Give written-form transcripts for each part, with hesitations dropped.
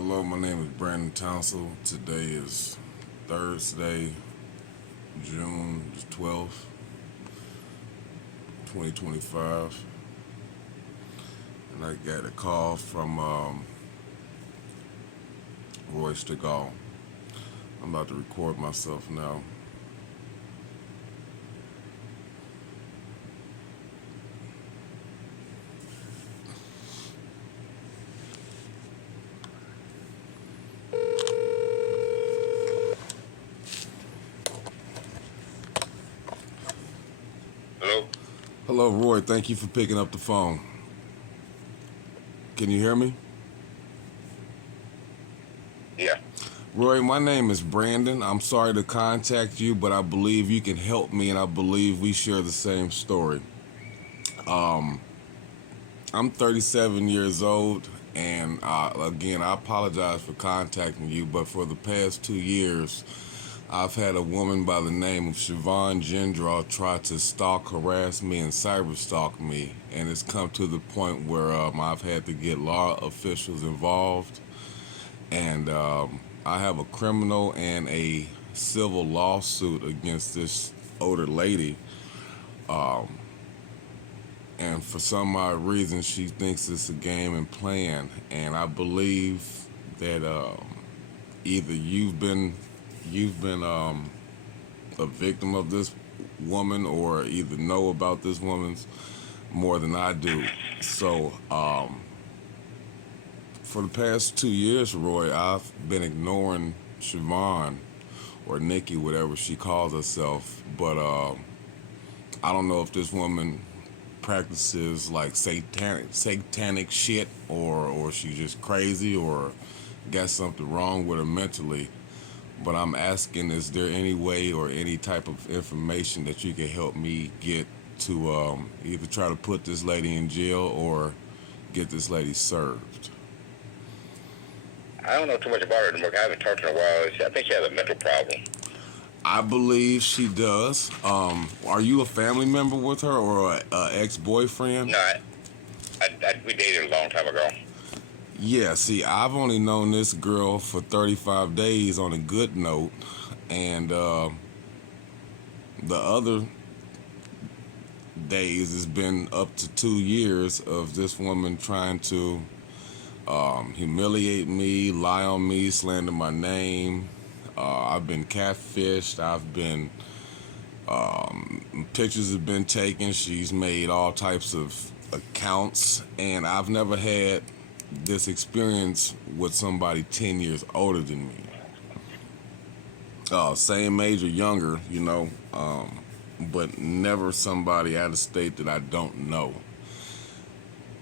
Hello, my name is Brandon Townsend. Today is Thursday, June the 12th, 2025. And I got a call from Roy Stegall. I'm about to record myself now. Hello? Hello, Roy. Thank you for picking up the phone. Can you hear me? Yeah. Roy, my name is Brandon. I'm sorry to contact you, but I believe you can help me, and I believe we share the same story. I'm 37 years old, and again, I apologize for contacting you, but for the past 2 years, I've had a woman by the name of Siobhan Gendra try to stalk, harass me, and cyber stalk me, and it's come to the point where I've had to get law officials involved, and I have a criminal and a civil lawsuit against this older lady. And for some odd reason, she thinks it's a game and plan. And I believe that either you've been a victim of this woman, or either know about this woman's more than I do. So for the past 2 years, Roy, I've been ignoring Siobhan or Nikki, whatever she calls herself. But I don't know if this woman practices like satanic shit, or she's just crazy, or got something wrong with her mentally. But I'm asking, is there any way or any type of information that you can help me get to either try to put this lady in jail or get this lady served? I don't know too much about her anymore. I haven't talked to her in a while. I think she has a mental problem. I believe she does. Are you a family member with her, or a ex-boyfriend? No, we dated a long time ago. Yeah, see, I've only known this girl for 35 days on a good note, and the other days has been up to 2 years of this woman trying to humiliate me, lie on me, slander my name. I've been catfished. I've been pictures have been taken. She's made all types of accounts, and I've never had this experience with somebody 10 years older than me. Same age or younger, but never somebody out of state that I don't know.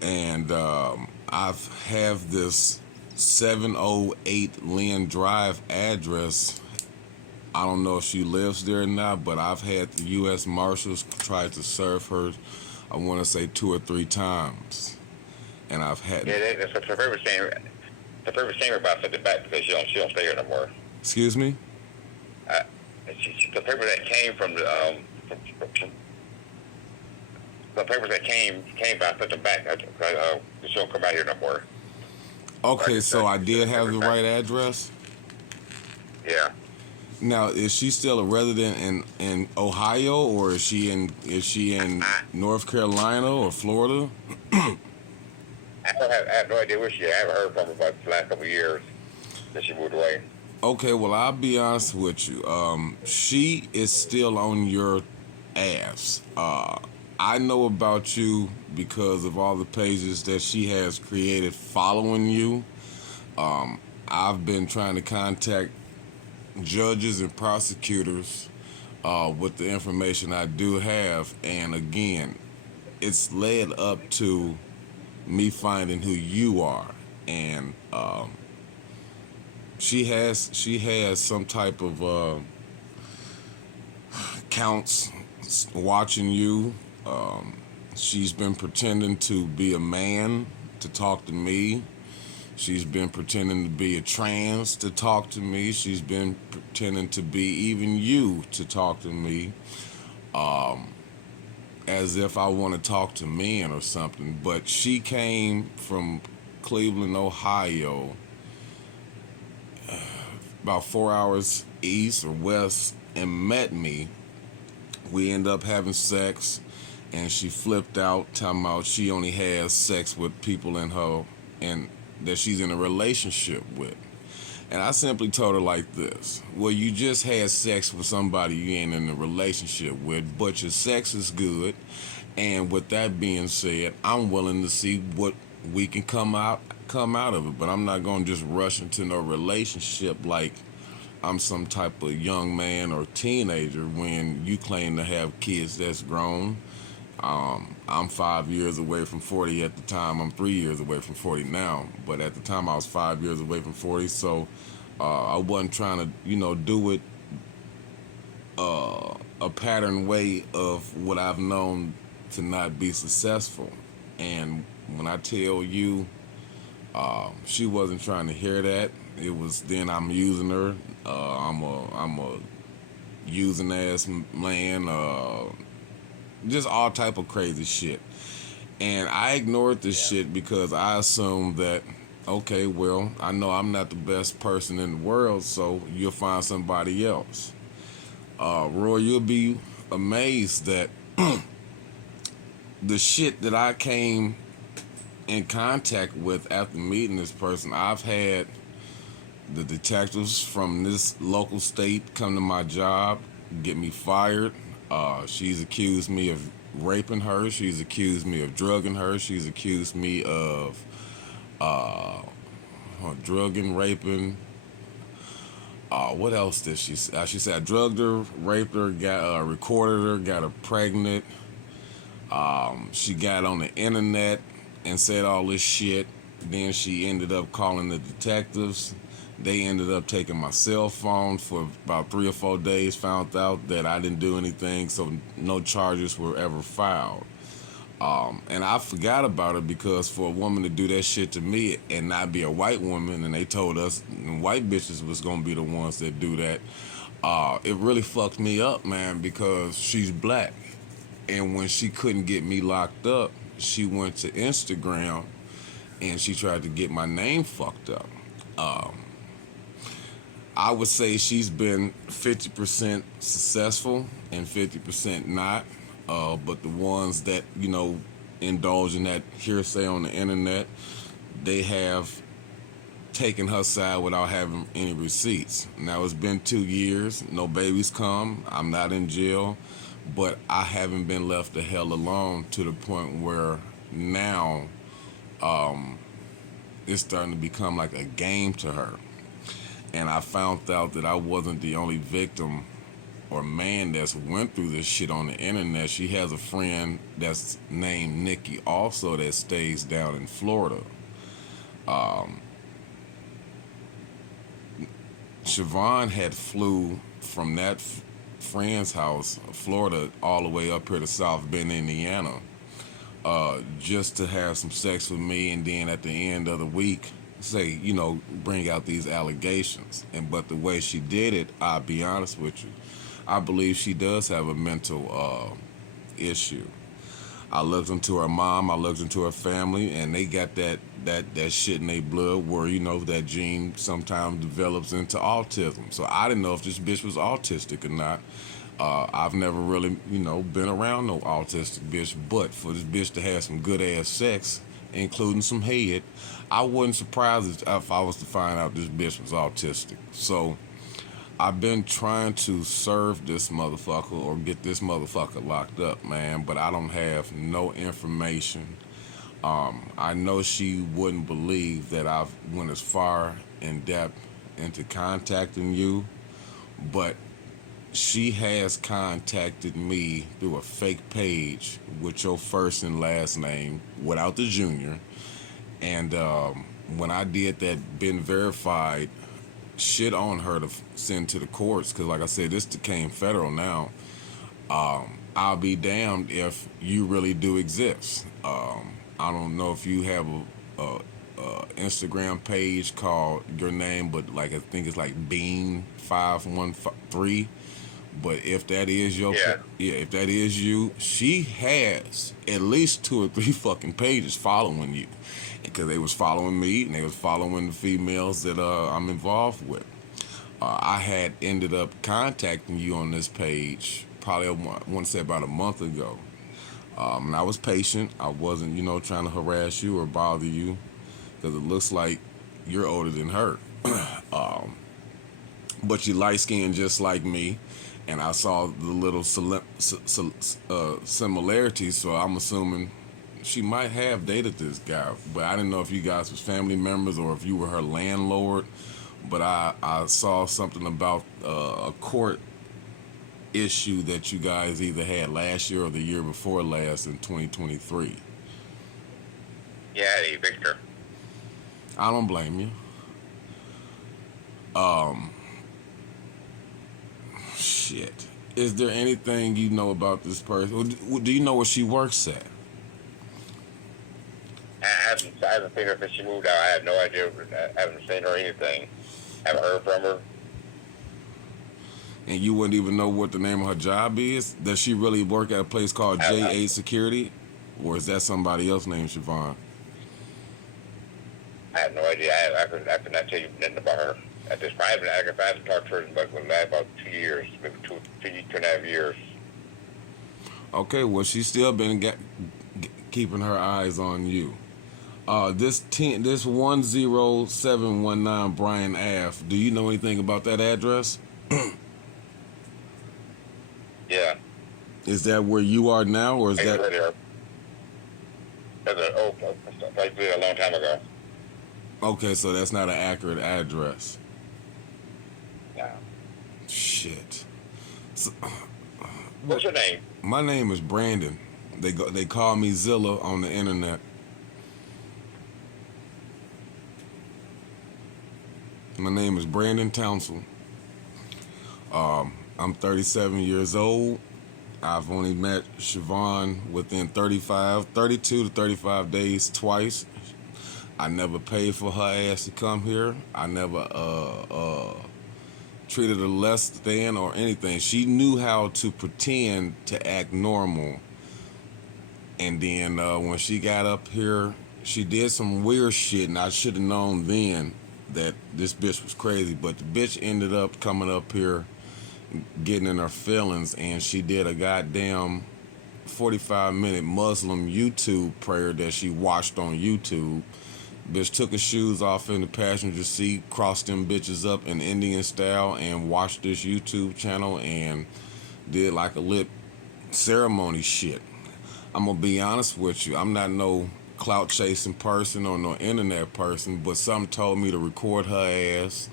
And I've have this 708 Lynn Drive address. I don't know if she lives there or not, but I've had the U.S. Marshals try to serve her, I want to say 2 or 3 times. And I've had... Yeah, that's what the paper was saying. The paper was saying about sent it back because she don't stay here no more. Excuse me? Uh, the paper that came from the papers that came back, sent them back. She don't come out here no more. Okay, so I did have the right address? Yeah. Now, is she still a resident in Ohio, or is she in North Carolina or Florida? I have no idea where she is. I haven't heard from her about the last couple of years since she moved away. Okay, well, I'll be honest with you. She is still on your ass. I know about you because of all the pages that she has created following you. I've been trying to contact judges and prosecutors with the information I do have, and again, it's led up to me finding who you are, and she has some type of counts watching you. She's been pretending to be a man to talk to me. She's been pretending to be a trans to talk to me. She's been pretending to be even you to talk to me, as if I want to talk to men or something. But she came from Cleveland, Ohio, about 4 hours east or west and met me. We end up having sex, and she flipped out, talking about she only has sex with people in her and that she's in a relationship with. And I simply told her like this: well, you just had sex with somebody you ain't in a relationship with, but your sex is good. And with that being said, I'm willing to see what we can come out of it. But I'm not gonna just rush into no relationship like I'm some type of young man or teenager when you claim to have kids that's grown. I'm 5 years away from 40 at the time. I'm 3 years away from 40 now. But at the time, I was 5 years away from 40. So I wasn't trying to, do it a pattern way of what I've known to not be successful. And when I tell you, she wasn't trying to hear that. It was then I'm using her. I'm a using ass man. Just all type of crazy shit. And I ignored this shit because I assumed that, okay, well, I know I'm not the best person in the world, so you'll find somebody else. Roy, you'll be amazed that the shit that I came in contact with after meeting this person, I've had the detectives from this local state come to my job, get me fired. She's accused me of raping her. She's accused me of drugging her. She's accused me of drugging, raping. What else did she say? She said I drugged her, raped her, recorded her, got her pregnant. She got on the internet and said all this shit. Then she ended up calling the detectives. They ended up taking my cell phone for about 3 or 4 days, found out that I didn't do anything, so no charges were ever filed. And I forgot about it because for a woman to do that shit to me and not be a white woman, and they told us white bitches was going to be the ones that do that, it really fucked me up, man, because she's black. And when she couldn't get me locked up, she went to Instagram and she tried to get my name fucked up. I would say she's been 50% successful and 50% not. But the ones that, indulge in that hearsay on the internet, they have taken her side without having any receipts. Now, it's been 2 years. No babies come. I'm not in jail. But I haven't been left the hell alone to the point where now it's starting to become like a game to her. And I found out that I wasn't the only victim or man that's went through this shit on the internet. She has a friend that's named Nikki also that stays down in Florida. Siobhan had flew from that friend's house, Florida, all the way up here to South Bend, Indiana, just to have some sex with me, and then at the end of the week say, bring out these allegations. But the way she did it, I'll be honest with you, I believe she does have a mental issue. I looked into her mom, I looked into her family, and they got that shit in their blood where, that gene sometimes develops into autism. So I didn't know if this bitch was autistic or not. I've never really, been around no autistic bitch, but for this bitch to have some good ass sex, including some head, I wasn't surprised if I was to find out this bitch was autistic. So I've been trying to serve this motherfucker or get this motherfucker locked up, man, but I don't have no information. I know she wouldn't believe that I've went as far in depth into contacting you, but she has contacted me through a fake page with your first and last name without the junior. And when I did that been verified shit on her to send to the courts, because like I said, this became federal now, I'll be damned if you really do exist. I don't know if you have a Instagram page called your name, but like I think it's like Bean513. But if that is if that is you, she has at least 2 or 3 fucking pages following you, because they was following me and they was following the females that I'm involved with. I had ended up contacting you on this page probably I want to say about a month ago. And I was patient. I wasn't, trying to harass you or bother you because it looks like you're older than her. But you light skinned just like me, and I saw the little similarities. So I'm assuming she might have dated this guy, but I didn't know if you guys was family members or if you were her landlord. But I saw something about a court issue that you guys either had last year or the year before last in 2023. Yeah, hey, Victor. I don't blame you. Shit. Is there anything you know about this person? Do you know where she works at? I haven't seen her since she moved out. I have no idea. I haven't seen her or anything. Haven't heard from her. And you wouldn't even know what the name of her job is? Does she really work at a place called J8 Security? Or is that somebody else named Siobhan? I have no idea. I could not tell you nothing about her. At this point, I haven't talked to her in about 2 years, maybe two and a half years. Okay, well, she's still been keeping her eyes on you. This 10719 Brian Ave. Do you know anything about that address? Yeah. Is that where you are now, or is that? That's a long time ago. Okay, so that's not an accurate address. No. Shit. So, what's your name? My name is Brandon. They call me Zilla on the internet. My name is Brandon Townsend. I'm 37 years old. I've only met Siobhan within 32 to 35 days twice. I never paid for her ass to come here. I never treated her less than or anything. She knew how to pretend to act normal. And then when she got up here, she did some weird shit, and I should have known then that this bitch was crazy. But the bitch ended up coming up here, getting in her feelings, and she did a goddamn 45-minute Muslim YouTube prayer that she watched on YouTube. Bitch took her shoes off in the passenger seat, crossed them bitches up in Indian style, and watched this YouTube channel and did like a lip ceremony shit. I'm gonna be honest with you, I'm not no clout chasing person or no internet person, but something told me to record her ass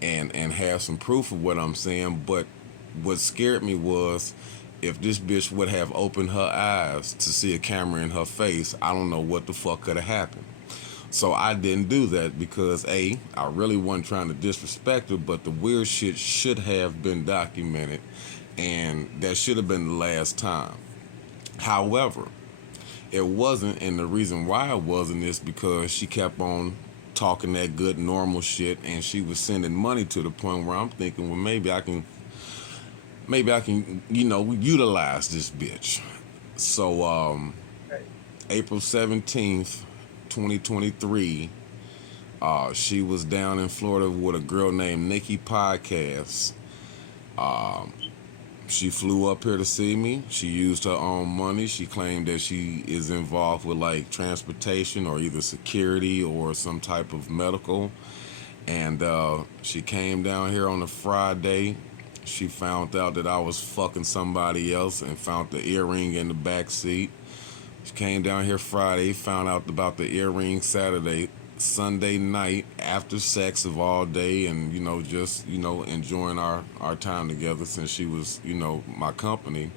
and have some proof of what I'm saying. But what scared me was if this bitch would have opened her eyes to see a camera in her face, I don't know what the fuck could have happened. So I didn't do that because I really wasn't trying to disrespect her, but the weird shit should have been documented, and that should have been the last time. However, it wasn't, and the reason why it wasn't is because she kept on talking that good normal shit, and she was sending money to the point where I'm thinking, well, maybe I can utilize this bitch. So April 17th 2023, she was down in Florida with a girl named Nikki Podcast. She flew up here to see me. She used her own money. She claimed that she is involved with like transportation or either security or some type of medical. And she came down here on a Friday. She found out that I was fucking somebody else and found the earring in the back seat. She came down here Friday, found out about the earring Saturday, Sunday night, after sex of all day, and, just, enjoying our time together since she was, my company.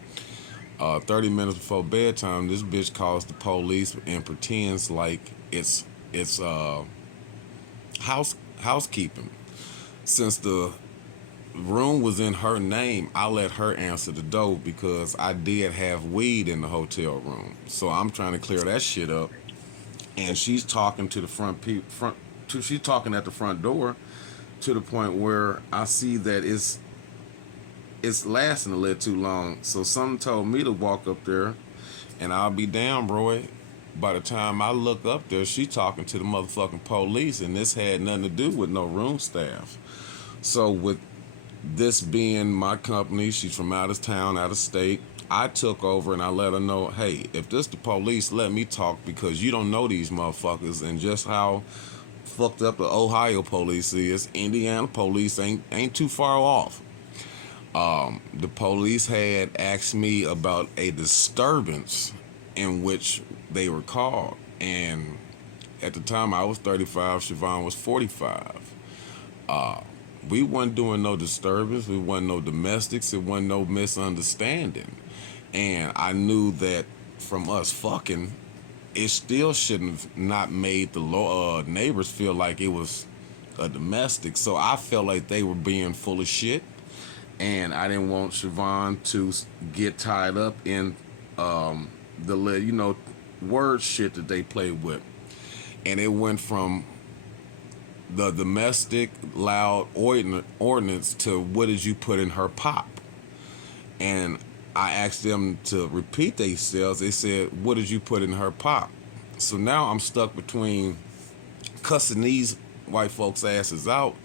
30 minutes before bedtime, this bitch calls the police and pretends like it's housekeeping. Since the room was in her name, I let her answer the door because I did have weed in the hotel room. So I'm trying to clear that shit up, and she's talking to the she's talking at the front door to the point where I see that it's lasting a little too long. So something told me to walk up there, and I'll be damn, Roy. By the time I look up there, she talking to the motherfucking police, and this had nothing to do with no room staff. So with this being my company, she's from out of town, out of state. I took over and I let her know, hey, if this the police, let me talk because you don't know these motherfuckers and just how fucked up the Ohio police is. Indiana police ain't too far off. The police had asked me about a disturbance in which they were called, and at the time I was 35, Siobhan was 45. We wasn't doing no disturbance. We wasn't no domestics. It wasn't no misunderstanding. And I knew that from us fucking, it still shouldn't have not made the neighbors feel like it was a domestic. So I felt like they were being full of shit. And I didn't want Siobhan to get tied up in the word shit that they played with. And it went from the domestic loud ordinance to what did you put in her pop? And I asked them to repeat themselves. They said, what did you put in her pop? So now I'm stuck between cussing these white folks' asses out,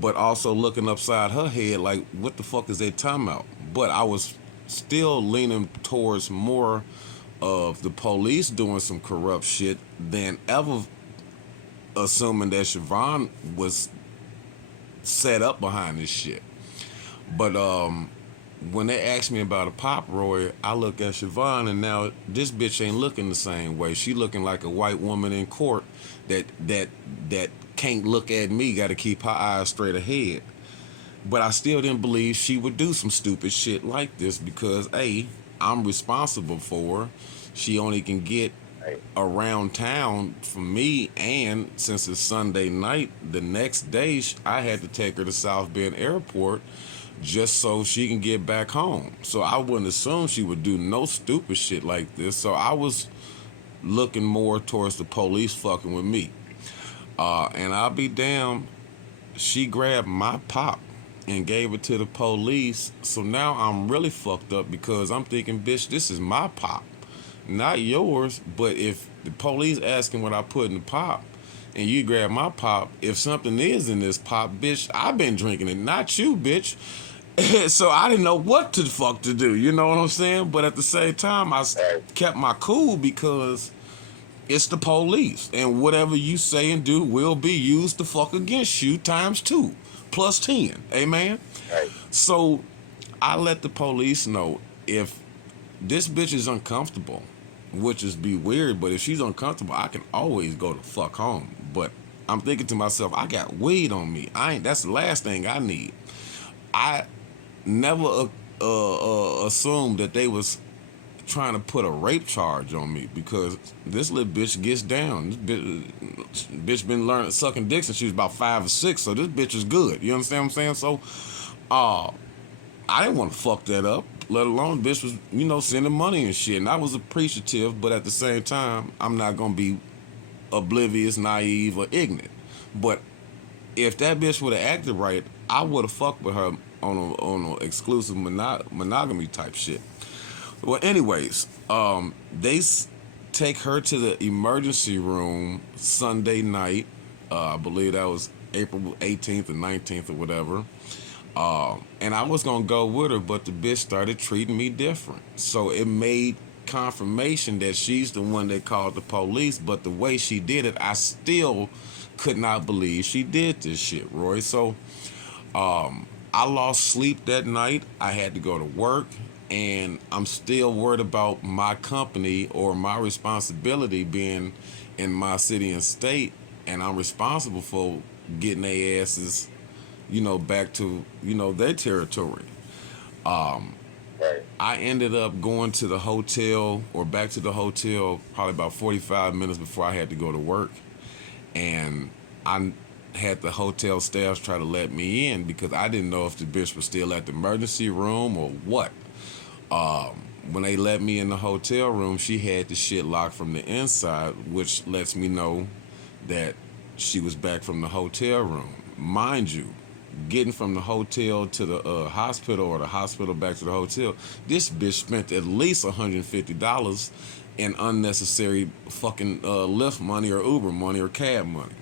but also looking upside her head like, what the fuck is they talking about? But I was still leaning towards more of the police doing some corrupt shit than ever assuming that Siobhan was set up behind this shit. But when they asked me about a pop, Roy, I look at Siobhan and now this bitch ain't looking the same way. She looking like a white woman in court that can't look at me, got to keep her eyes straight ahead. But I still didn't believe she would do some stupid shit like this because A, I'm responsible for her. She only can get around town for me, and since it's Sunday night, the next day I had to take her to South Bend Airport just so she can get back home. So I wouldn't assume she would do no stupid shit like this. So I was looking more towards the police fucking with me. And I'll be damned, she grabbed my pop and gave it to the police. So now I'm really fucked up because I'm thinking, bitch, this is my pop, not yours. But if the police asking what I put in the pop and you grab my pop, if something is in this pop, bitch, I've been drinking it, not you, bitch. So I didn't know what the fuck to do, you know what I'm saying? But at the same time, I kept my cool because it's the police, and whatever you say and do will be used to fuck against you times 2 plus 10. Amen? Right. So I let the police know if this bitch is uncomfortable, which is be weird, but if she's uncomfortable, I can always go to fuck home. But I'm thinking to myself, I got weed on me. That's the last thing I need. I never assumed that they was trying to put a rape charge on me because this little bitch gets down. This bitch been learning sucking dick since she was about 5 or 6, so this bitch is good. You understand what I'm saying? So, I didn't want to fuck that up, let alone bitch was, sending money and shit. And I was appreciative, but at the same time, I'm not going to be oblivious, naive, or ignorant. But if that bitch would have acted right, I would have fucked with her on a exclusive monogamy type shit. Well, anyways, they take her to the emergency room Sunday night. I believe that was April 18th or 19th or whatever. And I was going to go with her, but the bitch started treating me different. So it made confirmation that she's the one that called the police, but the way she did it, I still could not believe she did this shit, Roy. So I lost sleep that night. I had to go to work, and I'm still worried about my company or my responsibility being in my city and state, and I'm responsible for getting their asses, back to, their territory. Right. I ended up going to the hotel or back to the hotel probably about 45 minutes before I had to go to work. And I had the hotel staff try to let me in because I didn't know if the bitch was still at the emergency room or what. When they let me in the hotel room, she had the shit locked from the inside, which lets me know that she was back from the hotel room. Mind you, getting from the hotel to the hospital or the hospital back to the hotel, this bitch spent at least $150 in unnecessary fucking Lyft money or Uber money or cab money.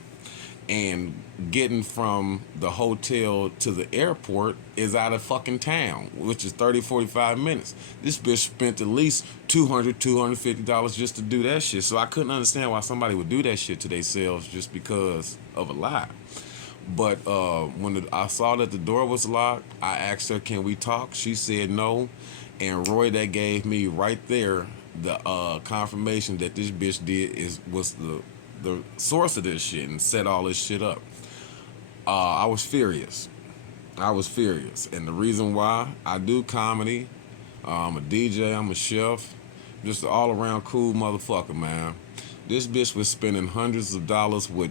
and getting from the hotel to the airport is out of fucking town, which is 30, 45 minutes. This bitch spent at least $250 just to do that shit. So I couldn't understand why somebody would do that shit to themselves just because of a lie. But when I saw that the door was locked, I asked her, "Can we talk?" She said no. And Roy, that gave me right there the confirmation that this bitch was the source of this shit and set all this shit up. I was furious. I was furious. And the reason why, I do comedy, I'm a DJ, I'm a chef, just an all around cool motherfucker, man. This bitch was spending hundreds of dollars with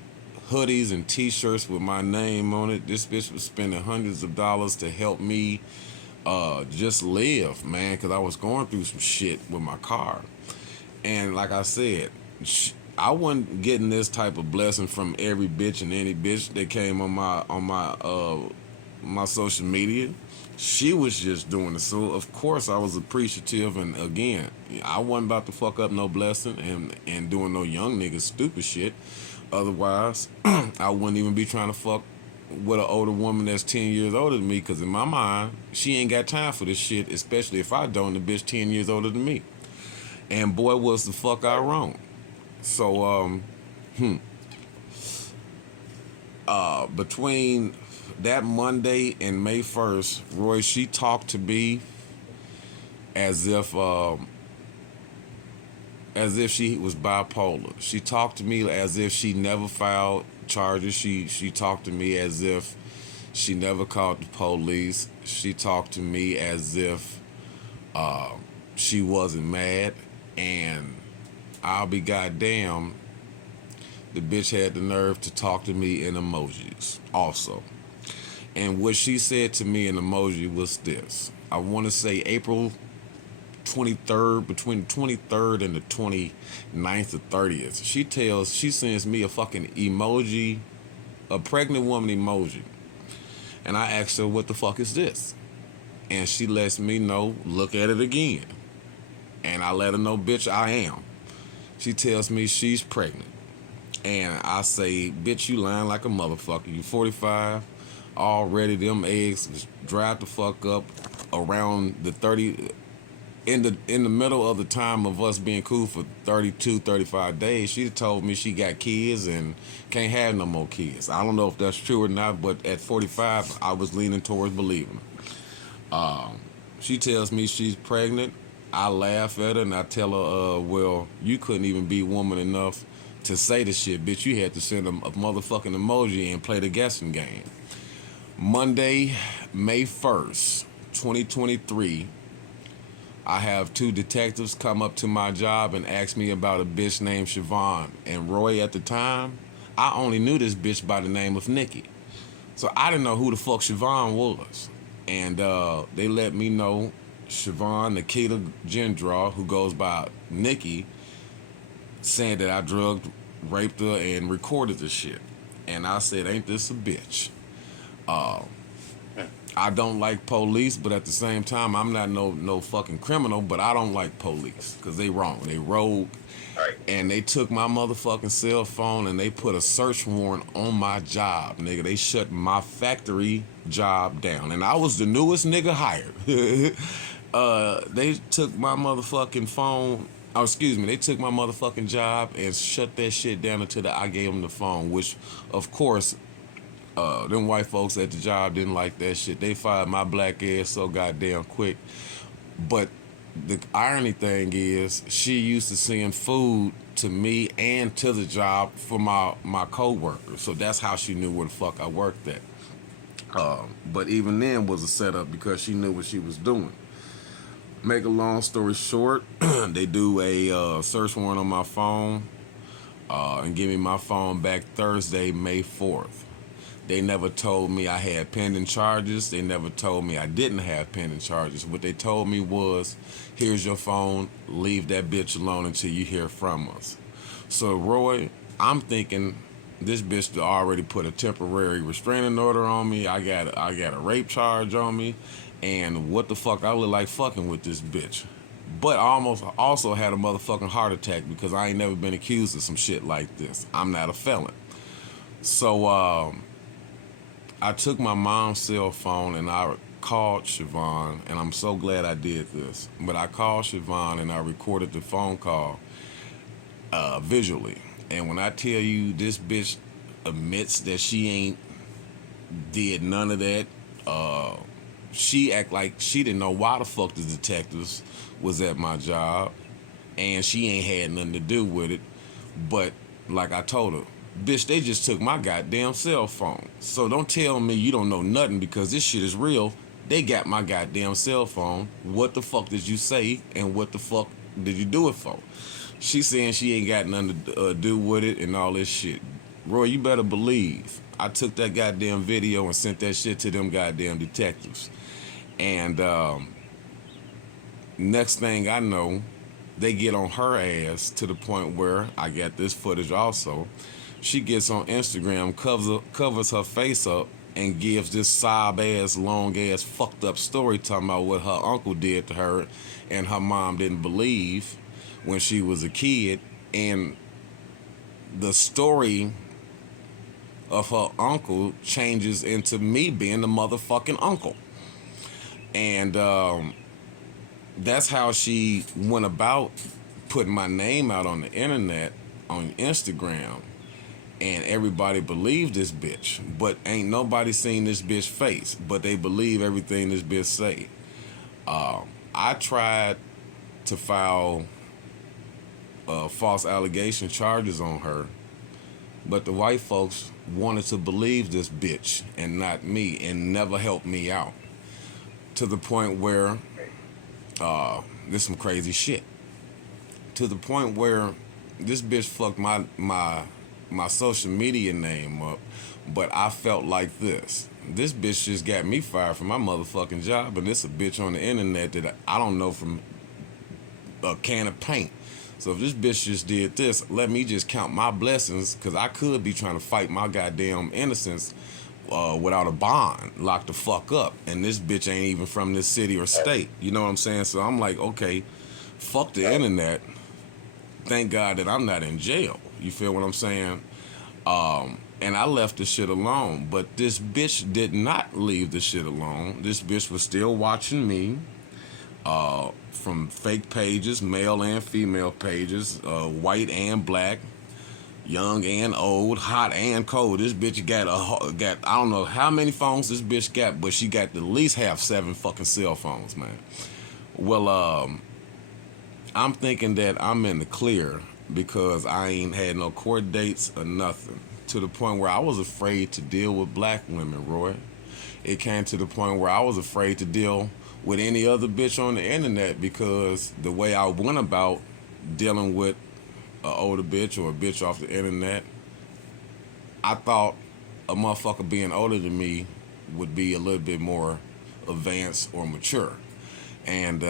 hoodies and t-shirts with my name on it. This bitch was spending hundreds of dollars to help me just live, man, because I was going through some shit with my car. And like I said, I wasn't getting this type of blessing from every bitch and any bitch that came on my social media. She was just doing it, so of course I was appreciative. And again, I wasn't about to fuck up no blessing and doing no young niggas stupid shit. Otherwise, I wouldn't even be trying to fuck with an older woman that's 10 years older than me, because in my mind, she ain't got time for this shit, especially if I don't, the bitch 10 years older than me. And boy, was the fuck I wrong. So, between that Monday and May 1st, Roy, she talked to me as if she was bipolar. She talked to me as if she never filed charges. She talked to me as if she never called the police. She talked to me as if she wasn't mad. And I'll be goddamn, the bitch had the nerve to talk to me in emojis also. And what she said to me in emoji was this. I want to say April 23rd, between the 23rd and the 29th or 30th. She sends me a fucking emoji, a pregnant woman emoji. And I asked her, what the fuck is this? And she lets me know, look at it again. And I let her know, bitch, I am. She tells me she's pregnant. And I say, bitch, you lying like a motherfucker. You 45, already them eggs was dried the fuck up around the 30, in the middle of the time of us being cool for 32, 35 days. She told me she got kids and can't have no more kids. I don't know if that's true or not, but at 45, I was leaning towards believing her. She tells me she's pregnant. I laugh at her and I tell her, well, you couldn't even be woman enough to say the shit, bitch. You had to send a motherfucking emoji and play the guessing game. Monday, May 1st, 2023, I have two detectives come up to my job and ask me about a bitch named Siobhan. And Roy, at the time, I only knew this bitch by the name of Nikki. So I didn't know who the fuck Siobhan was. And they let me know Siobhan Nikita Gendra, who goes by Nikki, saying that I drugged, raped her, and recorded the shit. And I said, ain't this a bitch? I don't like police, but at the same time, I'm not no fucking criminal, but I don't like police, because they wrong. They rogue. Right. And they took my motherfucking cell phone and they put a search warrant on my job, nigga. They shut my factory job down. And I was the newest nigga hired. They took my motherfucking phone. Oh, excuse me. They took my motherfucking job and shut that shit down until I gave them the phone, which, of course, them white folks at the job didn't like that shit. They fired my black ass so goddamn quick. But the irony thing is, she used to send food to me and to the job for my co-workers. So that's how she knew where the fuck I worked at. But even then was a setup because she knew what she was doing. Make a long story short, they do a search warrant on my phone and give me my phone back Thursday, May 4th. They never told me I had pending charges. They never told me I didn't have pending charges. What they told me was, here's your phone, leave that bitch alone until you hear from us. So, Roy, I'm thinking this bitch already put a temporary restraining order on me. I got a rape charge on me. And what the fuck, I look like fucking with this bitch. But I almost also had a motherfucking heart attack because I ain't never been accused of some shit like this. I'm not a felon. So I took my mom's cell phone and I called Siobhan, and I'm so glad I did this. But I called Siobhan and I recorded the phone call visually. And when I tell you this bitch admits that she ain't did none of that, she act like she didn't know why the fuck the detectives was at my job, and she ain't had nothing to do with it. But like I told her, bitch, they just took my goddamn cell phone. So don't tell me you don't know nothing because this shit is real. They got my goddamn cell phone. What the fuck did you say, and what the fuck did you do it for? She saying she ain't got nothing to do with it and all this shit. Roy, you better believe I took that goddamn video and sent that shit to them goddamn detectives. And next thing I know, they get on her ass to the point where I got this footage also. She gets on Instagram, covers her face up, and gives this sob ass, long ass, fucked up story talking about what her uncle did to her, and her mom didn't believe when she was a kid. And the story of her uncle changes into me being the motherfucking uncle. And that's how she went about putting my name out on the internet, on Instagram, and everybody believed this bitch, but ain't nobody seen this bitch face, but they believe everything this bitch say. I tried to file false allegation charges on her, but the white folks wanted to believe this bitch and not me, and never helped me out, to the point where this some crazy shit. To the point where this bitch fucked my social media name up, but I felt like this. This bitch just got me fired from my motherfucking job, and this a bitch on the internet that I don't know from a can of paint. So if this bitch just did this, let me just count my blessings, because I could be trying to fight my goddamn innocence without a bond, locked the fuck up. And this bitch ain't even from this city or state. You know what I'm saying? So I'm like, okay, fuck the internet. Thank God that I'm not in jail. You feel what I'm saying? And I left the shit alone. But this bitch did not leave the shit alone. This bitch was still watching me from fake pages, male and female pages, white and black, young and old, hot and cold. This bitch got I don't know how many phones this bitch got, but she got at least have 7 fucking cell phones, man. Well, I'm thinking that I'm in the clear because I ain't had no court dates or nothing. To the point where I was afraid to deal with black women, Roy. It came to the point where I was afraid to deal with any other bitch on the internet, because the way I went about dealing with an older bitch or a bitch off the internet, I thought a motherfucker being older than me would be a little bit more advanced or mature. And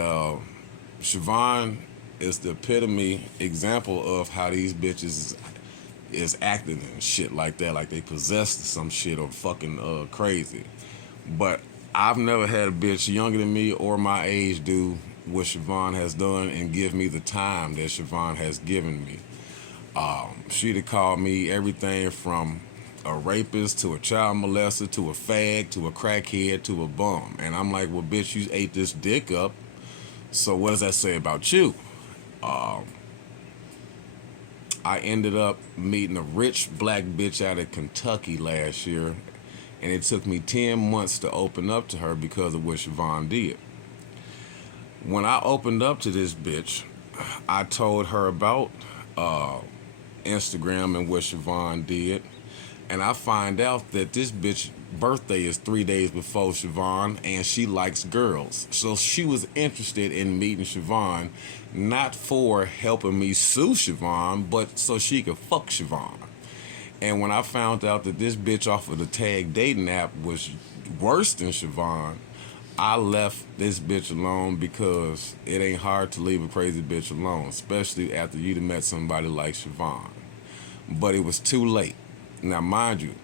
Siobhan is the epitome example of how these bitches is acting and shit like that, like they possessed some shit or fucking crazy. But I've never had a bitch younger than me or my age do what Siobhan has done and give me the time that Siobhan has given me. She'd have called me everything from a rapist to a child molester to a fag to a crackhead to a bum. And I'm like, well, bitch, you ate this dick up. So what does that say about you? I ended up meeting a rich black bitch out of Kentucky last year, and it took me 10 months to open up to her because of what Siobhan did. When I opened up to this bitch, I told her about Instagram and what Siobhan did, and I find out that this bitch birthday is 3 days before Siobhan, and she likes girls. So she was interested in meeting Siobhan, not for helping me sue Siobhan, but so she could fuck Siobhan. And when I found out that this bitch off of the Tag dating app was worse than Siobhan, I left this bitch alone, because it ain't hard to leave a crazy bitch alone, especially after you'd have met somebody like Siobhan. But it was too late. Now, mind you,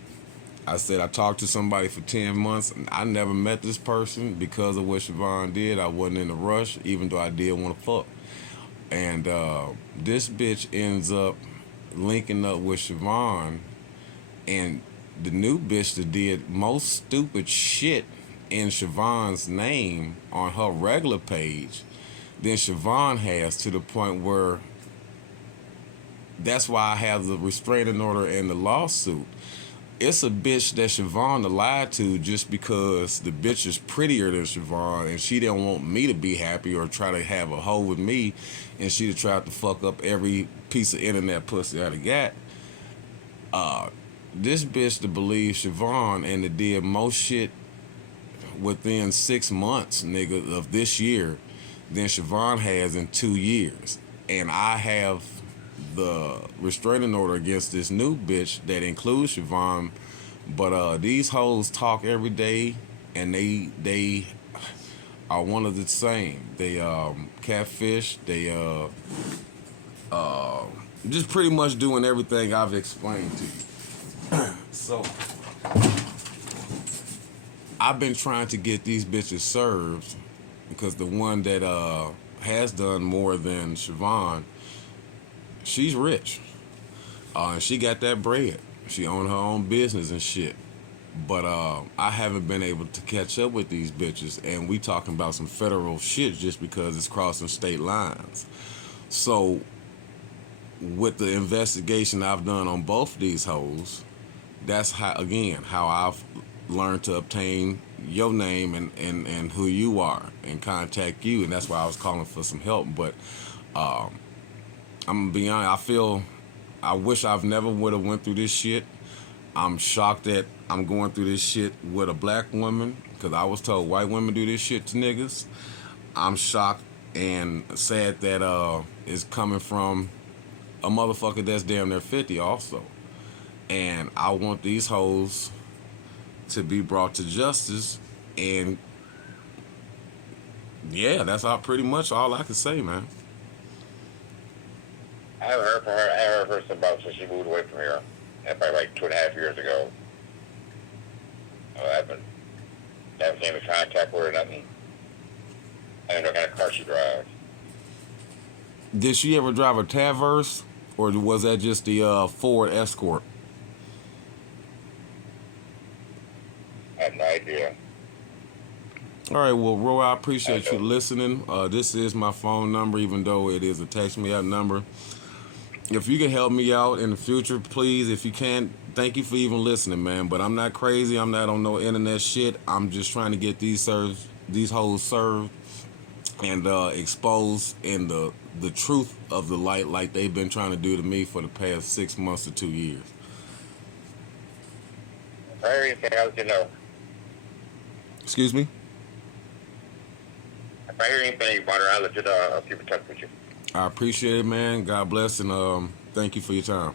I said I talked to somebody for 10 months, and I never met this person because of what Siobhan did. I wasn't in a rush, even though I did want to fuck. And this bitch ends up linking up with Siobhan And the new bitch that did most stupid shit in Siobhan's name on her regular page than Siobhan has, to the point where that's why I have the restraining order and the lawsuit. It's a bitch that Siobhan lied to just because the bitch is prettier than Siobhan and she didn't want me to be happy or try to have a hoe with me, and she'd tried to fuck up every piece of internet pussy I got. This bitch to believe Siobhan and that did most shit within 6 months, nigga, of this year than Siobhan has in 2 years. And I have the restraining order against this new bitch that includes Siobhan. But these hoes talk every day, and they are one of the same. They catfish. They just pretty much doing everything I've explained to you. So I've been trying to get these bitches served because the one that has done more than Siobhan, she's rich. And she got that bread. She owned her own business and shit. But I haven't been able to catch up with these bitches, and we talking about some federal shit just because it's crossing state lines. So with the investigation I've done on both these hoes, that's how, again, how I've learned to obtain your name and who you are and contact you, and that's why I was calling for some help. But I'm gonna be honest, I wish I've never would have went through this shit. I'm shocked that I'm going through this shit with a black woman, because I was told white women do this shit to niggas. I'm shocked and sad that it's coming from a motherfucker that's damn near 50 also. And I want these hoes to be brought to justice. And yeah, that's all pretty much all I can say, man. I haven't heard from her. I haven't heard from her about since she moved away from here. That probably like 2.5 years ago. I haven't came in contact with her or nothing. I don't know what kind of car she drives. Did she ever drive a Traverse, or was that just the Ford Escort? I have no idea. All right, well, Roy, I appreciate you listening. This is my phone number, even though it is a text me out number. If you can help me out in the future, please. If you can, thank you for even listening, man. But I'm not crazy. I'm not on no internet shit. I'm just trying to get these hoes served and exposed in the truth of the light, like they've been trying to do to me for the past 6 months to 2 years. If I hear anything, I'll let you know. Excuse me? If I hear anything about her, I'll let you know. I'll keep in touch with you. I appreciate it, man. God bless, and thank you for your time.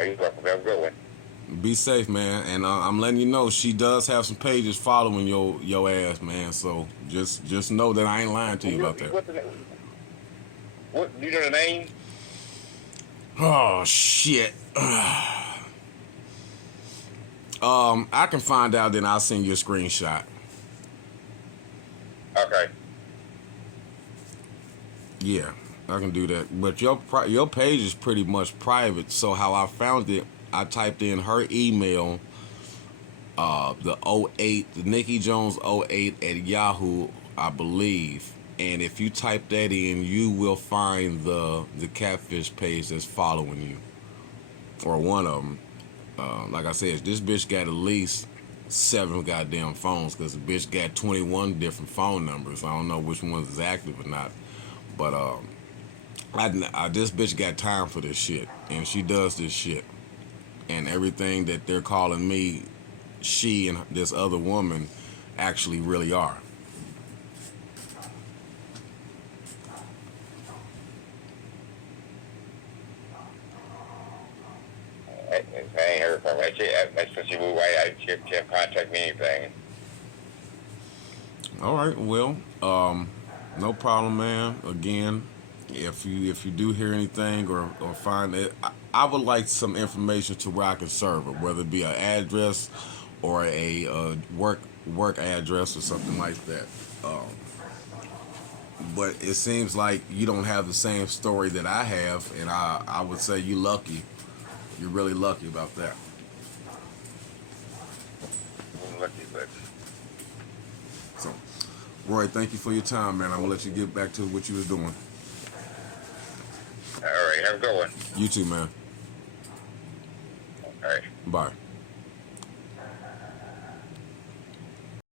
You're welcome. Have a good one. Be safe, man. And I'm letting you know she does have some pages following your ass, man. So just know that I ain't lying to you about that. What do you know the name? Oh shit. I can find out, then I'll send you a screenshot. Okay. Yeah, I can do that. But your page is pretty much private. So how I found it, I typed in her email, the Nikki Jones 08 at Yahoo, I believe. And if you type that in, you will find the catfish page that's following you, or one of them. Like I said, this bitch got at least 7 goddamn phones, because the bitch got 21 different phone numbers. I don't know which ones is active or not. But this bitch got time for this shit, and she does this shit, and everything that they're calling me, she and this other woman actually really are. I ain't heard from her. That's since she moved away. She can't contact me anything. All right, well, no problem, man. Again, if you do hear anything or find it, I would like some information to where I can serve it, whether it be an address or a work address or something like that. But it seems like you don't have the same story that I have, and I would say you lucky You're really lucky about that. I'm lucky, but So, Roy, thank you for your time, man. I'm gonna let you get back to what you was doing. all right, have a good one. You too, man. All right. Bye.